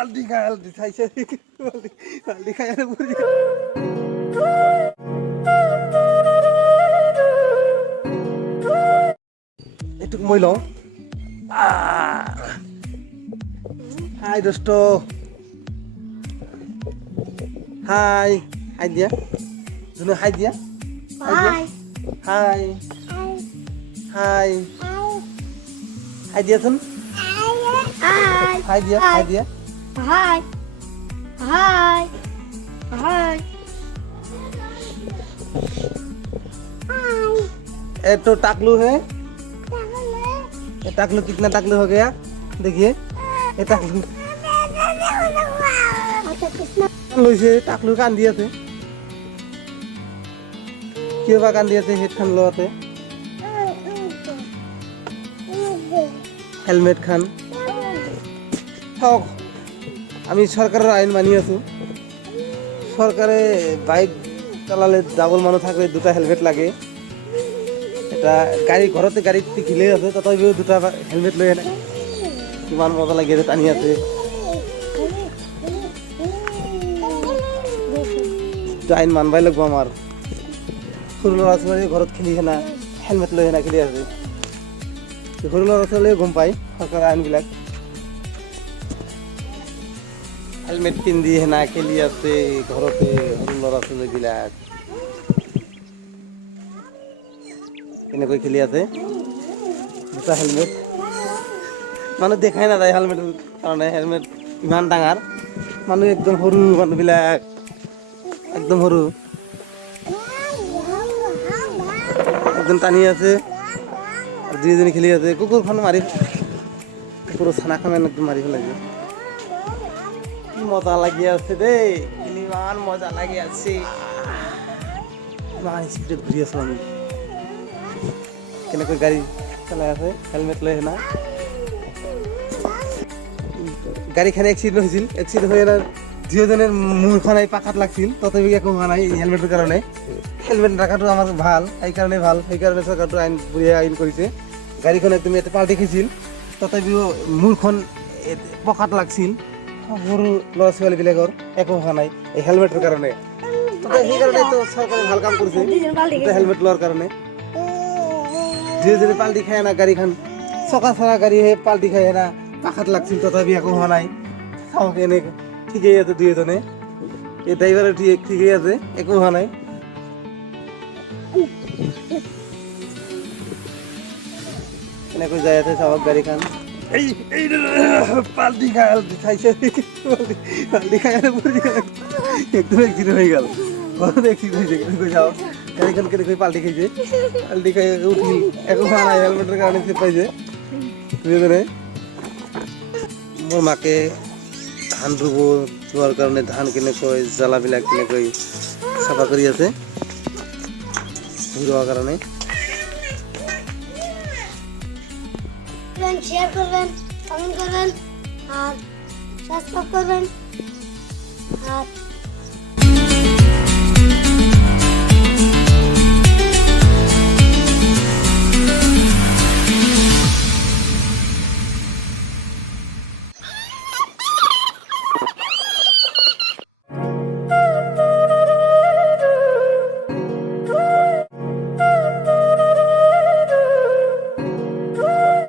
পাল্টি খাল দিছাইছে পাল্টি খাই আর পুরি একটু মই লও হাই দোস্ত হাই হাই দিয়া জুনু হাই দিয়া হাই হাই হাই হাই দিয়াচোন হাই দিয়া হাই দিয়া Hi. Hi. Hi. ये तो टाकलू है ये टाकलू कितना टाकलू हो गया देखिए ये टाकलू लइसे टाकलू कान दिया थे क्यों बा कान दिया थे हेड खान लोते हेलमेट खान থাক আমি সরকারের আইন মানি আছো সরকারে বাইক চালালে ডাবল মানুষ থাকলে দুটা হেলমেট লাগে এটা গাড়ি ঘরতে গাড়ি কিলে আছে তথাপিও দুটা হেলমেট লৈ আনে কিমান মজা লাগে টানি আছে আইন মানবাই লাগব আমার সৰু ল'ৰা ছোৱালী ঘৰত খেলি হেনা হেলমেট লৈ হেনা খেলি আছে সৰু ল'ৰা ছোৱালীয়ে গম পায় সৰকাৰেৰ আইনবিলাক হেলমেট পিন্ধি হেনা খেলি আছে ঘৰতে সৰু ল'ৰা ছোৱালীবিলাক কেনেকৈ খেলি আছে দুটা হেলমেট মানুহ দেখাই নাযায় হেলমেটৰ কাৰণে হেলমেট ইমান ডাঙৰ মানুহ একদম সৰু মানুহবিলাক একদম সৰু একদম টানি আছে আৰু দুইজনী খেলি আছে কুকুৰখন মাৰি কুকুৰৰ চানাখন একদম মাৰি পেলাইছে মজা লাগি আছে দেই ইমান মজা লাগি আছে ইমান স্পিডত ঘূৰি আছো আমি কেনেকৈ গাড়ী চলাই আছে হেলমেট লৈ হেনা গাড়ীখন এক্সিডেণ্ট হৈছিল এক্সিডেণ্ট হৈ দুয়োজনের মূৰখন এই পাকাত লাগছিল তথাপি একো হোৱা নাই হেলমেটৰ কাৰণে হেলমেট ৰাখাটো আমাৰ ভাল সেইকাৰণে ভাল সেইকাৰণে চৰকাৰটো আইন বঢ়িয়া আইন কৰিছে গাড়ীখন একদম ইয়াতে পাল্টি খাইছিল তথাপিও মূৰখন পকাত লাগছিল সৰু ল'ৰা ছোৱালীবিলাকৰ একো হোৱা নাই এই হেলমেটৰ কাৰণে সেইকাৰণে তো চৰকাৰে ভাল কাম কৰিছে হেলমেট লোৱাৰ কাৰণে দুয়োজনে পাল্টি খাই না গাড়ীখন চকা চকা গাড়ীহে পাল্টি খাই না পাকাত লাগছিল তথাপি একো হোৱা নাই চাওক এনেকৈ ঠিকেই আছে দুয়োজনে এই ড্ৰাইভাৰে ঠিকেই আছে একো হোৱা নাই এনেকৈ যাই আছে চাওক গাড়ীখন পাল্টি খাই খাইছে পাল্টি খাই একদম এক্সিডেণ্ট হৈ গ'ল বহুত এক্সিডেণ্ট হৈছে কেনেকৈ যাওক গাড়ীখন কেনেকৈ পাল্টি খাইছে পাল্টি খাই উঠিল একো হোৱা নাই হেলমেটৰ কাৰণে চেপ পাইছে দুয়োজনে মোৰ মাকে ধান ৰুব যোৱাৰ কাৰণে ধান কেনেকৈ জ্বালাবিলাক কেনেকৈ চাফা কৰি আছে ৰোৱাৰ কাৰণে শেয়াৰ কৰবেন কমেন্ট কৰবেন আৰ সাবস্ক্ৰাইব কৰবেন আৰ